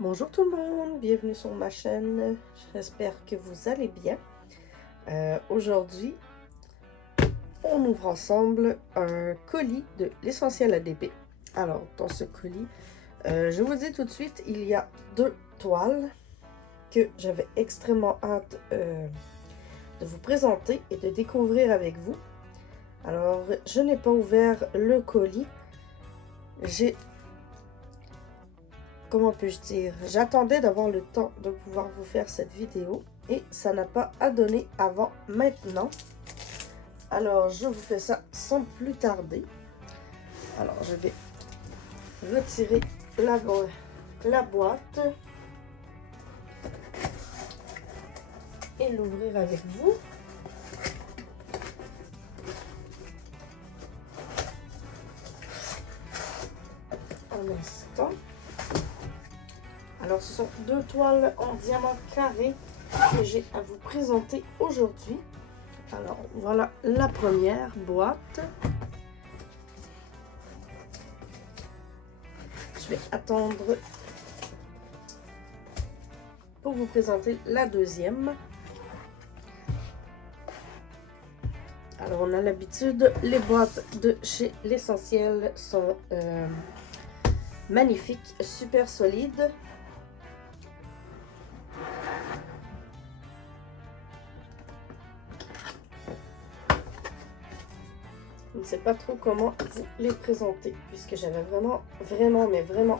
Bonjour tout le monde, bienvenue sur ma chaîne, j'espère que vous allez bien. Aujourd'hui, on ouvre ensemble un colis de l'Essentiel ADP. Alors, dans ce colis, je vous dis tout de suite, il y a 2 toiles que j'avais extrêmement hâte de vous présenter et de découvrir avec vous. Alors, je n'ai pas ouvert le colis, comment puis-je dire, j'attendais d'avoir le temps de pouvoir vous faire cette vidéo et ça n'a pas à donner avant maintenant. Alors, je vous fais ça sans plus tarder. Alors, je vais retirer la boîte et l'ouvrir avec vous. Un instant. Alors, ce sont 2 toiles en diamant carré que j'ai à vous présenter aujourd'hui. Alors, voilà la première boîte. Je vais attendre pour vous présenter la deuxième. Alors, on a l'habitude, les boîtes de chez l'Essentiel sont magnifiques, super solides. Je ne sais pas trop comment vous les présenter, puisque j'avais vraiment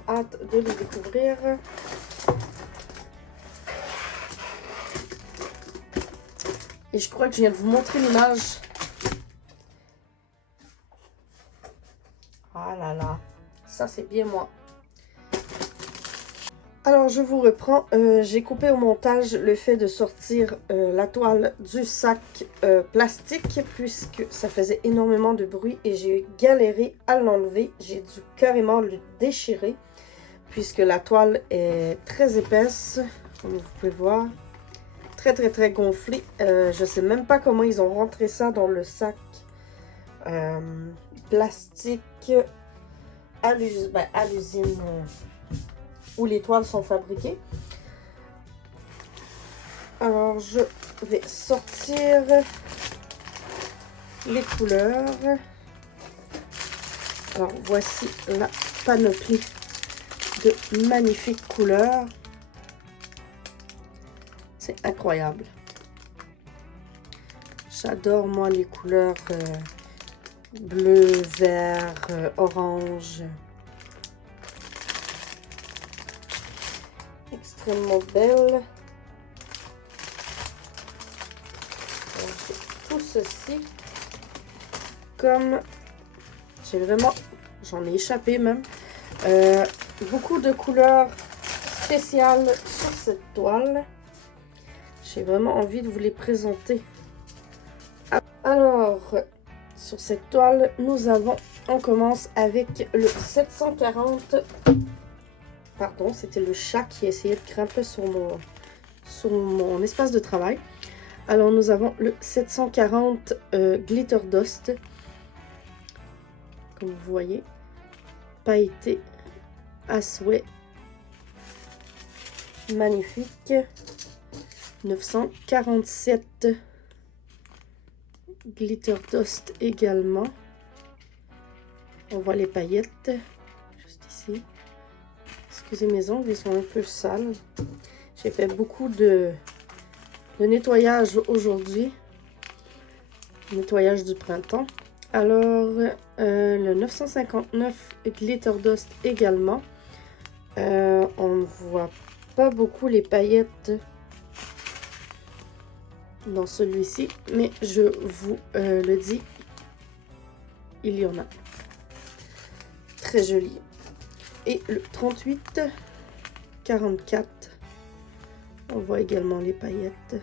hâte de les découvrir. Et je crois que je viens de vous montrer l'image. Ah là là, ça c'est bien moi. Alors je vous reprends, j'ai coupé au montage le fait de sortir la toile du sac plastique puisque ça faisait énormément de bruit et j'ai galéré à l'enlever. J'ai dû carrément le déchirer puisque la toile est très épaisse, comme vous pouvez voir, très gonflée. Je sais même pas comment ils ont rentré ça dans le sac plastique à l'usine où les toiles sont fabriquées. Alors, je vais sortir les couleurs. Alors, voici la panoplie de magnifiques couleurs. C'est incroyable. J'adore, moi, les couleurs bleu, vert, orange. Extrêmement belle. Tout ceci, comme j'en ai échappé même, beaucoup de couleurs spéciales sur cette toile. J'ai vraiment envie de vous les présenter. Alors, sur cette toile, on commence avec le 740. Pardon, c'était le chat qui essayait de grimper sur mon espace de travail. Alors, nous avons le 740 Glitter Dust. Comme vous voyez, pailleté à souhait. Magnifique. 947 Glitter Dust également. On voit les paillettes juste ici. Excusez mes ongles, ils sont un peu sales. J'ai fait beaucoup de nettoyage aujourd'hui. Nettoyage du printemps. Alors, le 959 Glitter Dust également. On ne voit pas beaucoup les paillettes dans celui-ci, mais je vous le dis, il y en a. Très joli. Et le 38 44, on voit également les paillettes.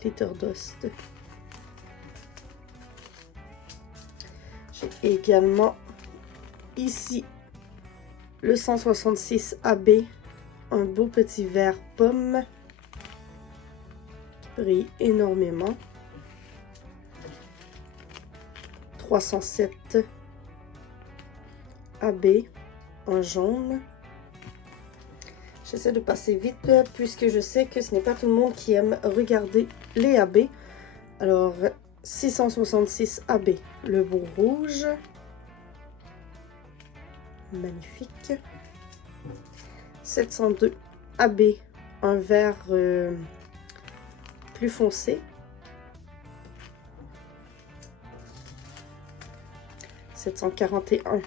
Glitter Dust. J'ai également ici le 166 AB, un beau petit vert pomme qui brille énormément. 307 AB. en jaune. J'essaie de passer vite puisque je sais que ce n'est pas tout le monde qui aime regarder les AB. Alors, 666 AB, le bout rouge. Magnifique. 702 AB, un vert plus foncé. 741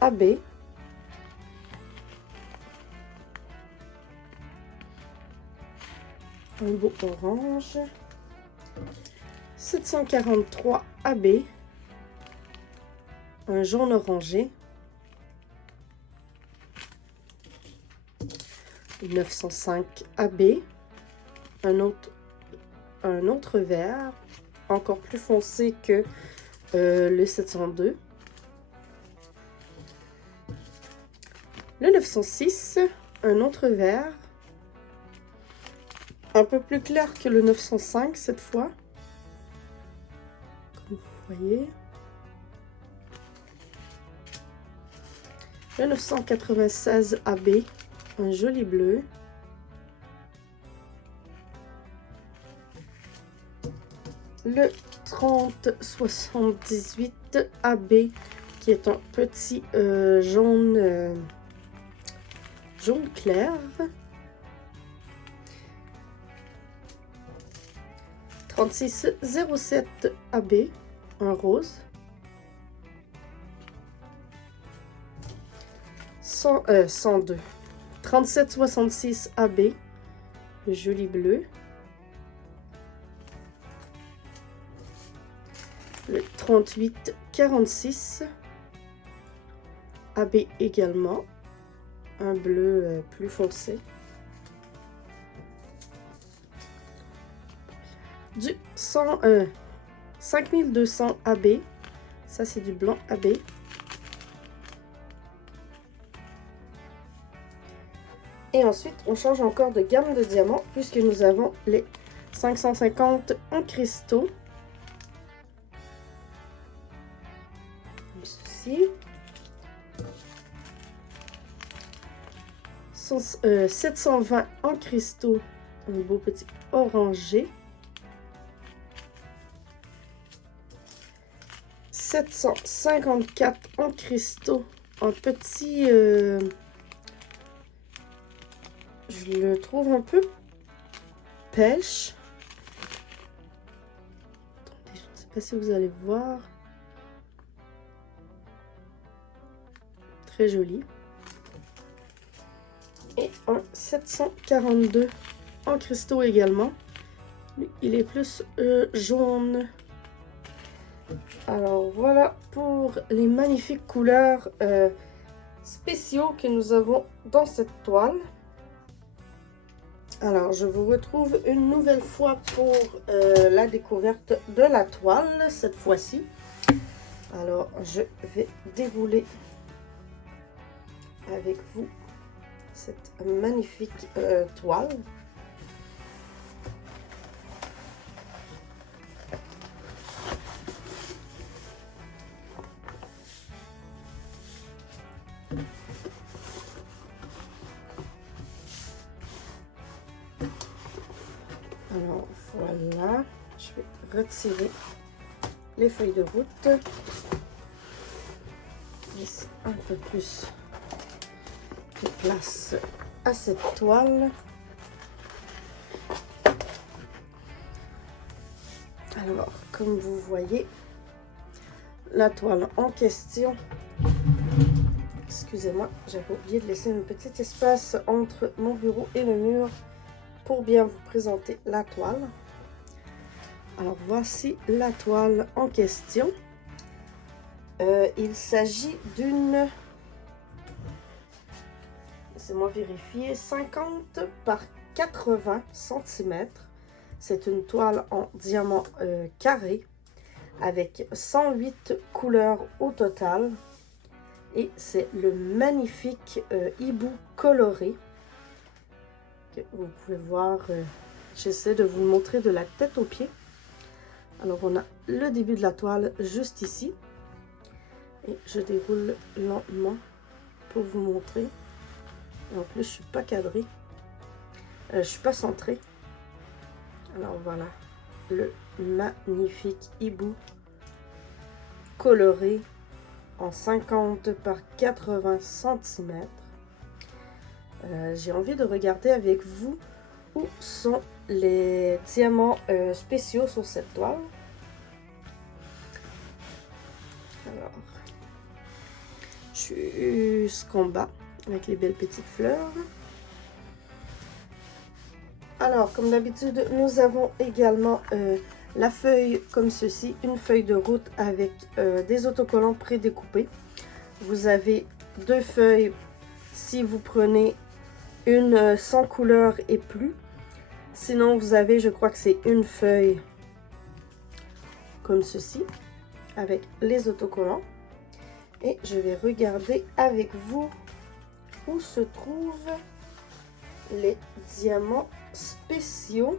AB. Un beau orange. 743 AB. Un jaune orangé. 905 AB. Un autre vert. Encore plus foncé que le 702. Le 906. Un autre vert. Un peu plus clair que le 905 cette fois. Comme vous voyez. Le 996 AB. Un joli bleu. Le 3078 AB qui est un petit jaune clair. 3607 AB, un rose. 102. 3766 AB, le joli bleu. Le 3846 AB également, un bleu plus foncé. Du 5200 AB, ça c'est du blanc AB. Et ensuite, on change encore de gamme de diamants puisque nous avons les 550 en cristaux. Comme ceci. 720 en cristaux, un beau petit orangé. 754 en cristaux, un petit... je le trouve un peu pêche. Attendez, je ne sais pas si vous allez voir. Très joli. Et un 742 en cristaux également. Il est plus jaune. Alors voilà pour les magnifiques couleurs spéciaux que nous avons dans cette toile. Alors je vous retrouve une nouvelle fois pour la découverte de la toile cette fois-ci. Alors je vais dérouler avec vous cette magnifique toile. Alors voilà, je vais retirer les feuilles de route. Laisse un peu plus de place à cette toile. Alors, comme vous voyez, la toile en question, excusez-moi, j'avais oublié de laisser un petit espace entre mon bureau et le mur pour bien vous présenter la toile. Alors voici la toile en question. Il s'agit d'une, laissez-moi vérifier, 50 par 80 cm. C'est une toile en diamant carré avec 108 couleurs au total. Et c'est le magnifique hibou coloré que vous pouvez voir. J'essaie de vous le montrer de la tête aux pieds. Alors on a le début de la toile juste ici. Et je déroule lentement pour vous montrer. En plus, je suis pas cadrée. Je suis pas centrée. Alors voilà, le magnifique hibou coloré en 50 par 80 cm. J'ai envie de regarder avec vous où sont les diamants spéciaux sur cette toile. Alors, juste combat avec les belles petites fleurs. Alors, comme d'habitude, nous avons également la feuille comme ceci, une feuille de route avec des autocollants prédécoupés. Vous avez deux feuilles si vous prenez une sans couleur et plus. Sinon, vous avez, je crois que c'est une feuille comme ceci, avec les autocollants. Et je vais regarder avec vous où se trouvent les diamants spéciaux.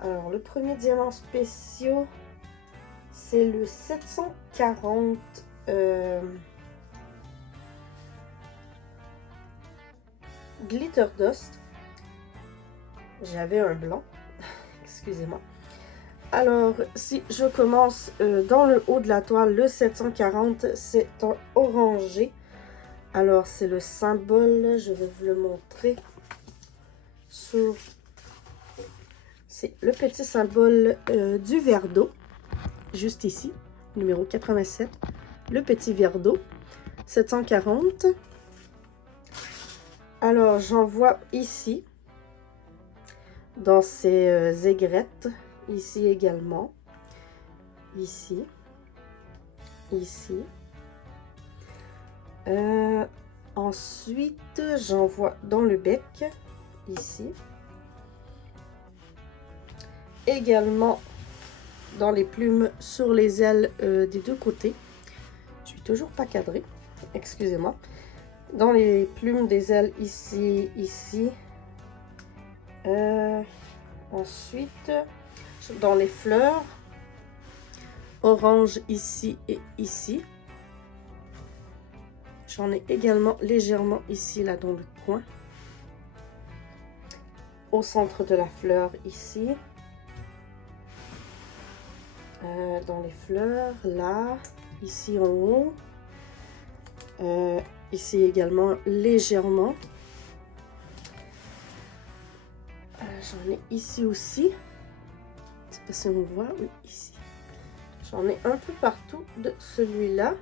Alors, le premier diamant spécial, c'est le 740 Glitter Dust. J'avais un blanc, excusez-moi. Alors, si je commence dans le haut de la toile, le 740, c'est un orangé. Alors, c'est le symbole, je vais vous le montrer. C'est le petit symbole du verre d'eau, juste ici, numéro 87. Le petit verre d'eau, 740. Alors, j'en vois ici, dans ces aigrettes, ici également, ici, ici. Ensuite, j'en vois dans le bec, ici. Également dans les plumes sur les ailes des deux côtés. Je suis toujours pas cadrée, excusez-moi. Dans les plumes des ailes ici, ici. Ensuite, dans les fleurs, orange ici et ici. J'en ai également légèrement ici, là, dans le coin. Au centre de la fleur, ici. Dans les fleurs, là, ici en haut. Ici également, légèrement. J'en ai ici aussi. Je ne sais pas si on voit. Oui, ici. J'en ai un peu partout de celui-là.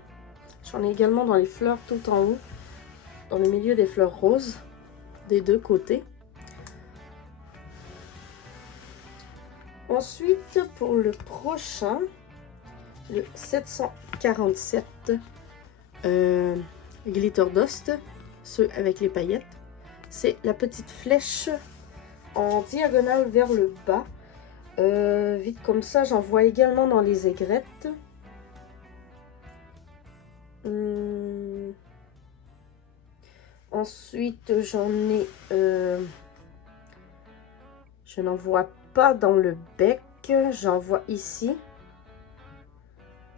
J'en ai également dans les fleurs tout en haut. Dans le milieu des fleurs roses. Des deux côtés. Ensuite, pour le prochain, le 747 Glitter Dust, ceux avec les paillettes, c'est la petite flèche en diagonale vers le bas. Vite comme ça, j'en vois également dans les aigrettes. Ensuite, j'en ai... je n'en vois pas dans le bec, j'en vois ici,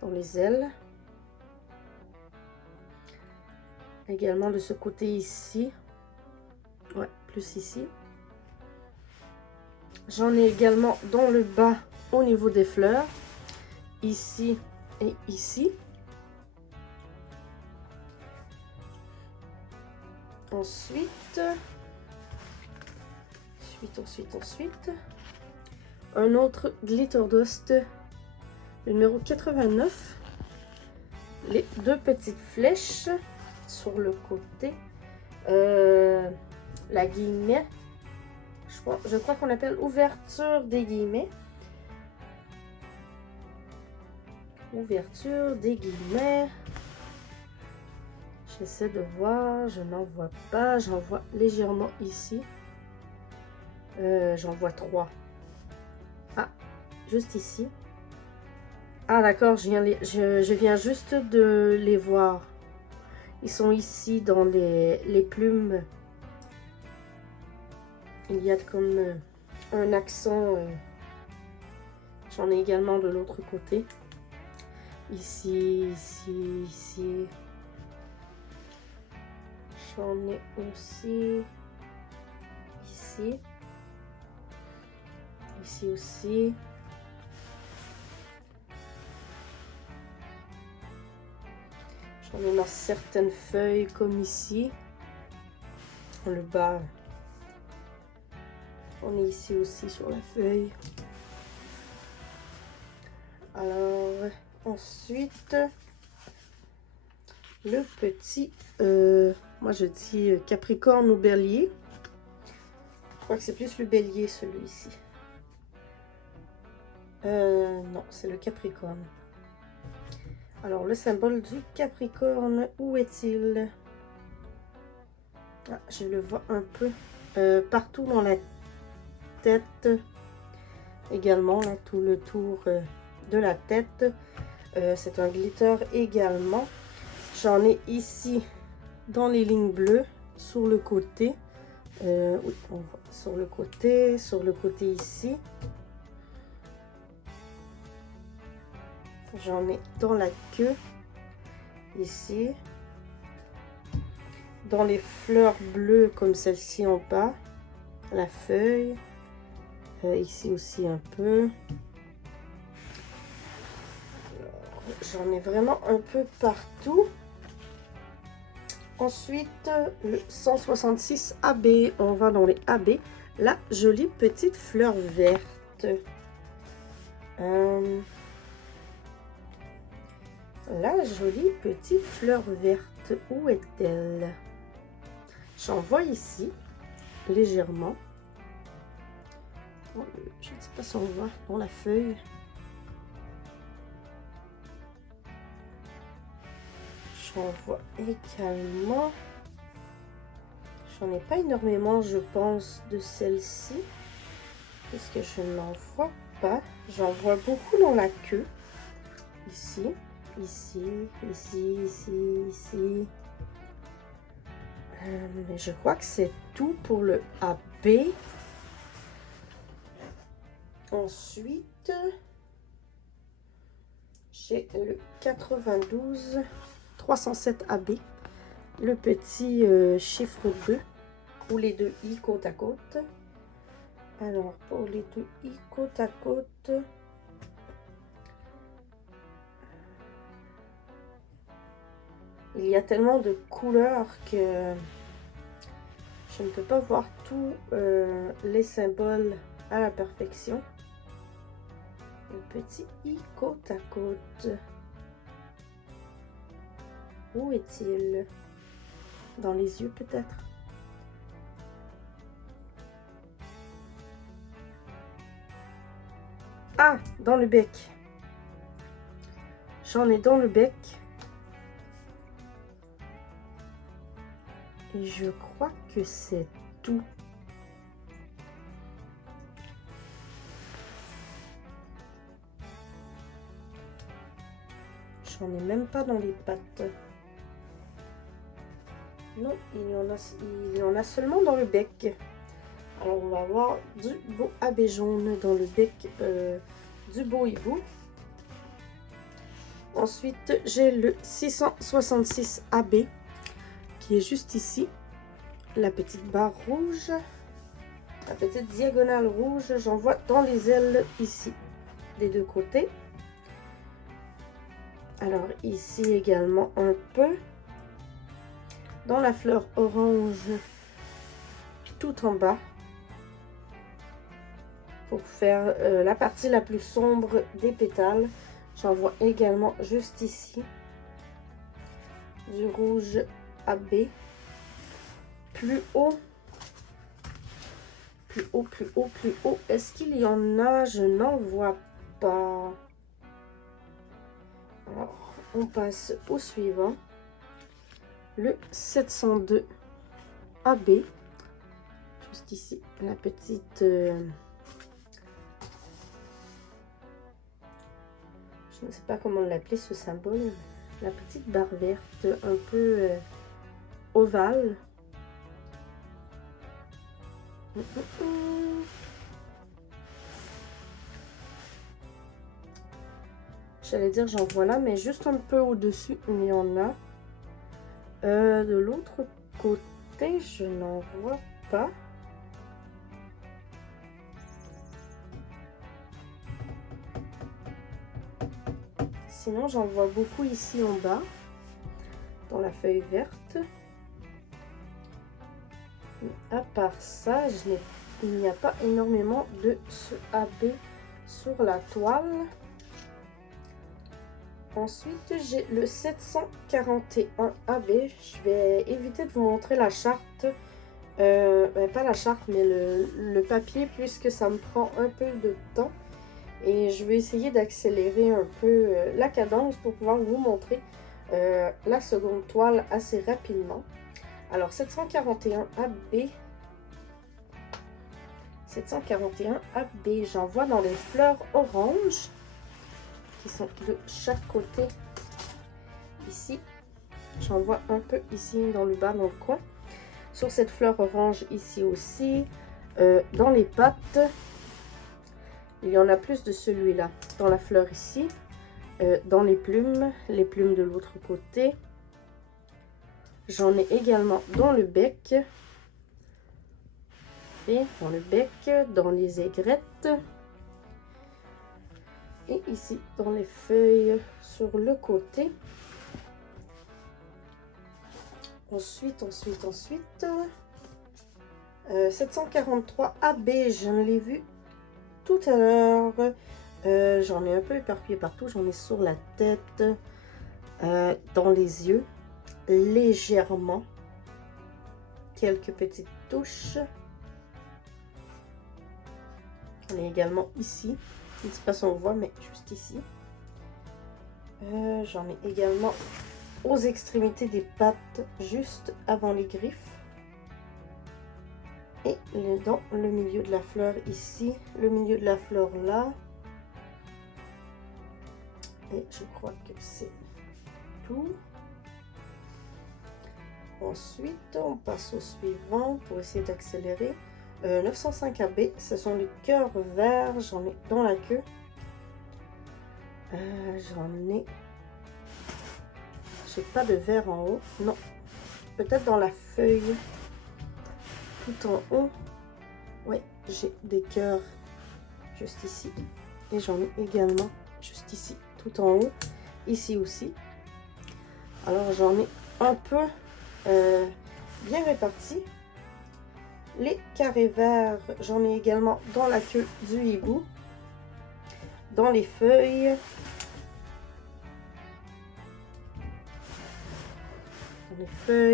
dans les ailes. Également de ce côté ici. Ouais, plus ici. J'en ai également dans le bas au niveau des fleurs. Ici et ici. Ensuite, un autre Glitter Dust, numéro 89. Les deux petites flèches sur le côté. La guillemet. Je crois qu'on appelle ouverture des guillemets. Ouverture des guillemets. J'essaie de voir, je n'en vois pas. J'en vois légèrement ici. J'en vois 3. Ah, juste ici. Ah d'accord, je viens juste de les voir. Ils sont ici dans les plumes. Il y a comme un accent. J'en ai également de l'autre côté. Ici, ici, ici. J'en ai aussi ici. Ici aussi. J'en ai dans certaines feuilles comme ici. Dans le bas. On est ici aussi sur la feuille. Alors, ensuite, le petit, moi je dis Capricorne ou Bélier. Je crois que c'est plus le Bélier celui-ci. Non, c'est le Capricorne. Alors, le symbole du Capricorne, où est-il? Ah, je le vois un peu partout dans la tête. Également, là, tout le tour de la tête. C'est un glitter également. J'en ai ici dans les lignes bleues, sur le côté. Oui, on voit sur le côté ici. J'en ai dans la queue, ici. Dans les fleurs bleues comme celle-ci en bas. La feuille. Ici aussi un peu. J'en ai vraiment un peu partout. Ensuite, le 166 AB. On va dans les AB. La jolie petite fleur verte. La jolie petite fleur verte. Où est-elle? J'en vois ici, légèrement. Oh, je ne sais pas si on voit dans la feuille. J'en vois également. J'en ai pas énormément, je pense, de celle-ci. Parce que je n'en vois pas. J'en vois beaucoup dans la queue. Ici, ici, ici, ici, ici. Mais je crois que c'est tout pour le AB. Ensuite, j'ai le 92 307 AB. Le petit chiffre 2 ou les deux i côte à côte. Alors, pour les deux i côte à côte, il y a tellement de couleurs que je ne peux pas voir tous les symboles à la perfection. Le petit i côte à côte. Où est-il? Dans les yeux peut-être? Ah, dans le bec. J'en ai dans le bec. Et je crois que c'est tout. J'en ai même pas dans les pattes. Non, il y en a seulement dans le bec. Alors, on va avoir du beau AB jaune dans le bec du beau hibou. Ensuite, j'ai le 666 AB qui est juste ici. La petite barre rouge, la petite diagonale rouge, j'en vois dans les ailes ici, des deux côtés. Alors, ici également un peu. Dans la fleur orange, tout en bas. Pour faire la partie la plus sombre des pétales. J'en vois également juste ici. Du rouge AB. Plus haut. Plus haut, plus haut, plus haut. Est-ce qu'il y en a? Je n'en vois pas. Alors, on passe au suivant. Le 702 AB. Juste ici, la petite... je ne sais pas comment l'appeler ce symbole. La petite barre verte un peu ovale. J'allais dire j'en vois là, mais juste un peu au-dessus, il y en a. De l'autre côté, côté, je n'en vois pas. Sinon, j'en vois beaucoup ici en bas, dans la feuille verte. Mais à part ça, il n'y a pas énormément de ce AB sur la toile. Ensuite, j'ai le 741 AB. Je vais éviter de vous montrer la charte. Pas la charte, mais le papier, puisque ça me prend un peu de temps. Et je vais essayer d'accélérer un peu la cadence pour pouvoir vous montrer la seconde toile assez rapidement. Alors, 741 AB. 741 AB. J'en vois dans les fleurs oranges qui sont de chaque côté. Ici, j'en vois un peu ici dans le bas, dans le coin. Sur cette fleur orange ici aussi. Dans les pattes, il y en a plus de celui-là. Dans la fleur ici. Dans les plumes de l'autre côté. J'en ai également dans le bec. Et dans le bec, dans les aigrettes. Et ici, dans les feuilles sur le côté. Ensuite. 743 AB, je l'ai vu tout à l'heure. J'en ai un peu éparpillé partout. J'en ai sur la tête, dans les yeux, légèrement. Quelques petites touches. J'en ai également ici. Je ne sais pas si on voit, mais juste ici. J'en ai également aux extrémités des pattes, juste avant les griffes. Et dans le milieu de la fleur ici, le milieu de la fleur là. Et je crois que c'est tout. Ensuite, on passe au suivant pour essayer d'accélérer. 905 AB, ce sont les cœurs verts. J'en ai dans la queue. J'ai pas de vert en haut. Non. Peut-être dans la feuille. Tout en haut. Oui, j'ai des cœurs juste ici. Et j'en ai également juste ici. Tout en haut. Ici aussi. Alors j'en ai un peu bien répartis. Les carrés verts, j'en ai également dans la queue du hibou. Dans les feuilles.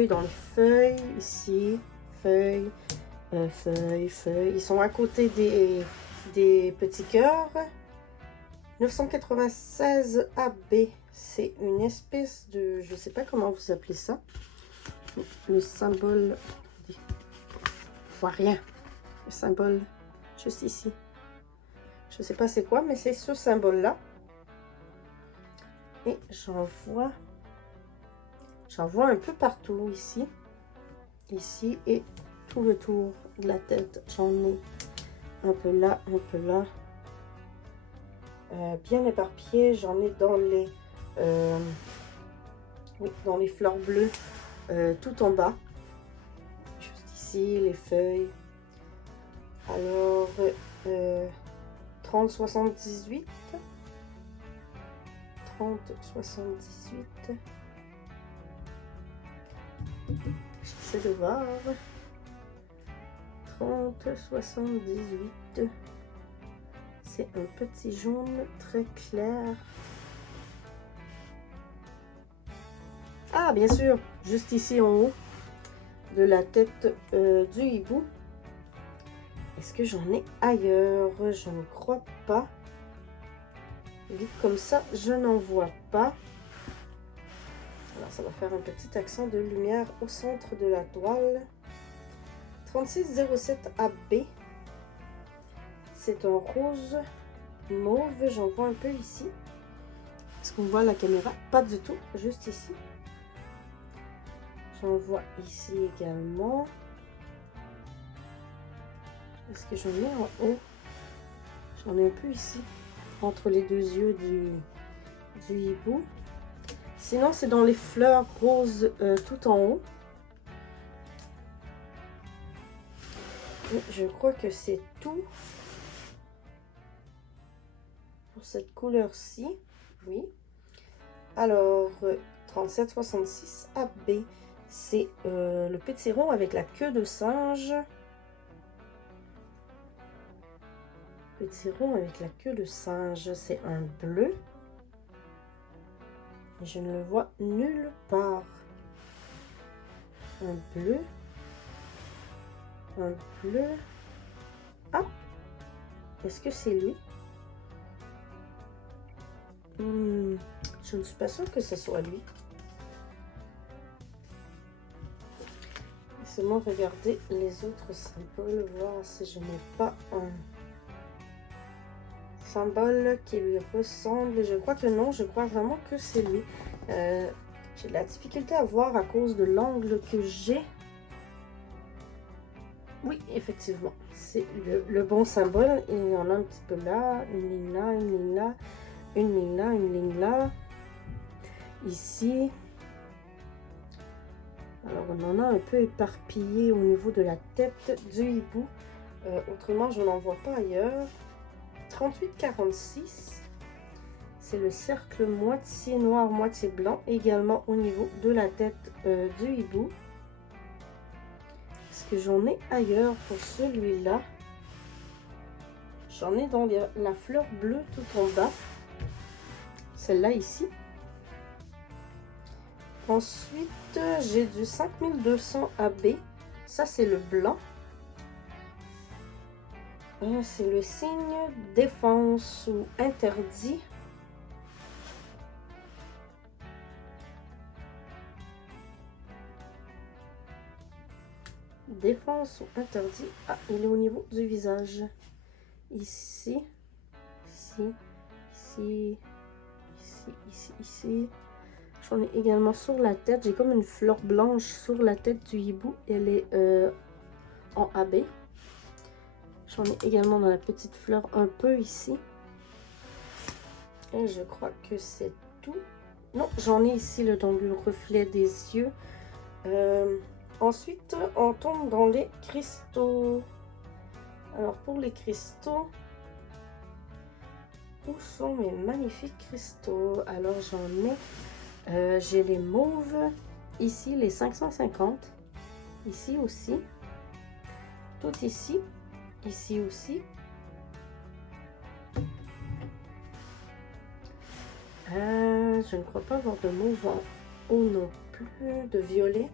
Dans les feuilles, ici, feuilles, feuilles. Ils sont à côté des petits cœurs. 996 AB, c'est une espèce de, je sais pas comment vous appelez ça. Le symbole, je vois rien. Le symbole, juste ici. Je sais pas c'est quoi, mais c'est ce symbole-là. Et j'en vois un peu partout ici. Ici et tout le tour de la tête. J'en ai un peu là, un peu là. Bien éparpillé. J'en ai dans les fleurs bleues tout en bas. Juste ici, les feuilles. Alors, 30-78. 30-78. J'essaie de voir. 30-78. C'est un petit jaune très clair. Ah, bien sûr, juste ici en haut de la tête du hibou. Est-ce que j'en ai ailleurs? Je ne crois pas. Vite comme ça, je n'en vois pas. Alors, ça va faire un petit accent de lumière au centre de la toile. 3607 AB. C'est un rose mauve. J'en vois un peu ici. Est-ce qu'on voit la caméra? Pas du tout, juste ici. J'en vois ici également. Est-ce que j'en ai en haut? J'en ai un peu ici, entre les deux yeux du hibou. Sinon, c'est dans les fleurs roses tout en haut. Et je crois que c'est tout pour cette couleur-ci. Oui. Alors, 3766 AB, c'est le petit rond avec la queue de singe. Petit rond avec la queue de singe, c'est un bleu. Et je ne le vois nulle part. Un bleu. Un bleu. Ah! Est-ce que c'est lui? Je ne suis pas sûre que ce soit lui. Laissez-moi regarder les autres symboles, voir si je n'ai pas un symbole qui lui ressemble. Je crois que non, je crois vraiment que c'est lui. J'ai de la difficulté à voir à cause de l'angle que j'ai. Oui, effectivement, c'est le bon symbole. Et il y en a un petit peu là, une ligne là, une ligne là, une ligne là, une ligne là. Ici. Alors, on en a un peu éparpillé au niveau de la tête du hibou. Autrement, je n'en vois pas ailleurs. 3846, c'est le cercle moitié noir, moitié blanc, également au niveau de la tête du hibou. Est-ce que j'en ai ailleurs pour celui-là? J'en ai dans la fleur bleue tout en bas. Celle-là ici. Ensuite, j'ai du 5200 AB. Ça, c'est le blanc. C'est le signe défense ou interdit. Défense ou interdit. Ah, il est au niveau du visage. Ici, ici, ici, ici, ici, ici. J'en ai également sur la tête. J'ai comme une fleur blanche sur la tête du hibou. Elle est en AB. J'en ai également dans la petite fleur un peu ici. Et je crois que c'est tout. Non, j'en ai ici dans le reflet des yeux. Ensuite, on tombe dans les cristaux. Alors, pour les cristaux, où sont mes magnifiques cristaux? Alors, j'en ai... j'ai les mauves, ici, les 550. Ici aussi. Tout ici. Ici aussi. Je ne crois pas avoir de mauve en haut non plus, de violet.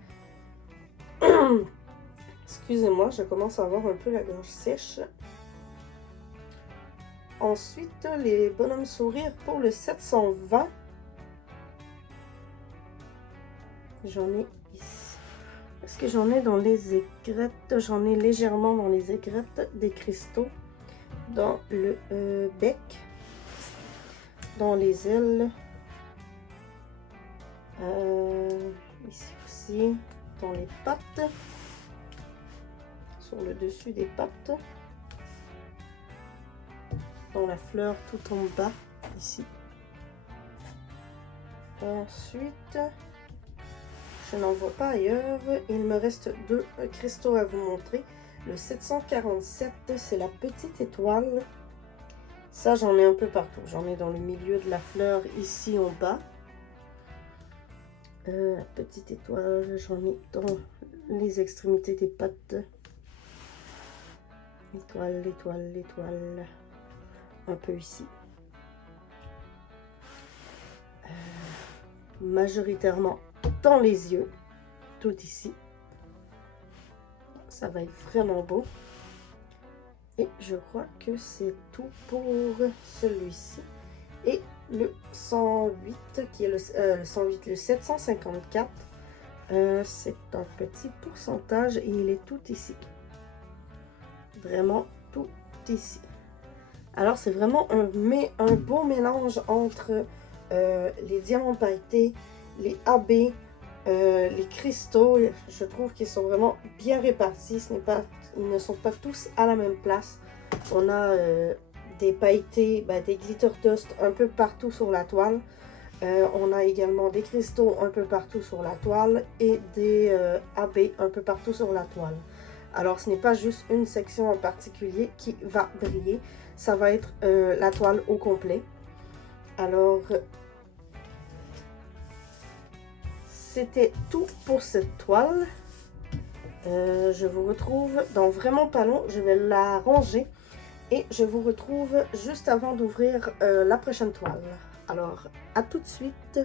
Excusez-moi, je commence à avoir un peu la gorge sèche. Ensuite, les bonhommes sourires pour le 720. J'en ai ici. Est-ce que j'en ai dans les aigrettes? J'en ai légèrement dans les aigrettes des cristaux. Dans le bec. Dans les ailes. Ici aussi. Dans les pattes. Sur le dessus des pattes. Dans la fleur tout en bas. Ici. Ensuite... je n'en vois pas ailleurs. Il me reste deux cristaux à vous montrer. Le 747, c'est la petite étoile. Ça, j'en ai un peu partout. J'en ai dans le milieu de la fleur, ici en bas. La petite étoile, j'en ai dans les extrémités des pattes. Étoile, l'étoile, l'étoile. Un peu ici. Majoritairement dans les yeux, tout ici. Ça va être vraiment beau. Et je crois que c'est tout pour celui-ci. Et le 108, qui est le 108, le 754, c'est un petit pourcentage et il est tout ici. Vraiment tout ici. Alors c'est vraiment un beau mélange entre les diamants pailletés, les AB, les cristaux. Je trouve qu'ils sont vraiment bien répartis. Ils ne sont pas tous à la même place. On a des pailletés, des glitter dust un peu partout sur la toile. On a également des cristaux un peu partout sur la toile et des AB un peu partout sur la toile. Alors, ce n'est pas juste une section en particulier qui va briller. Ça va être la toile au complet. Alors, c'était tout pour cette toile. Je vous retrouve dans vraiment pas long. Je vais la ranger et je vous retrouve juste avant d'ouvrir la prochaine toile. Alors, à tout de suite.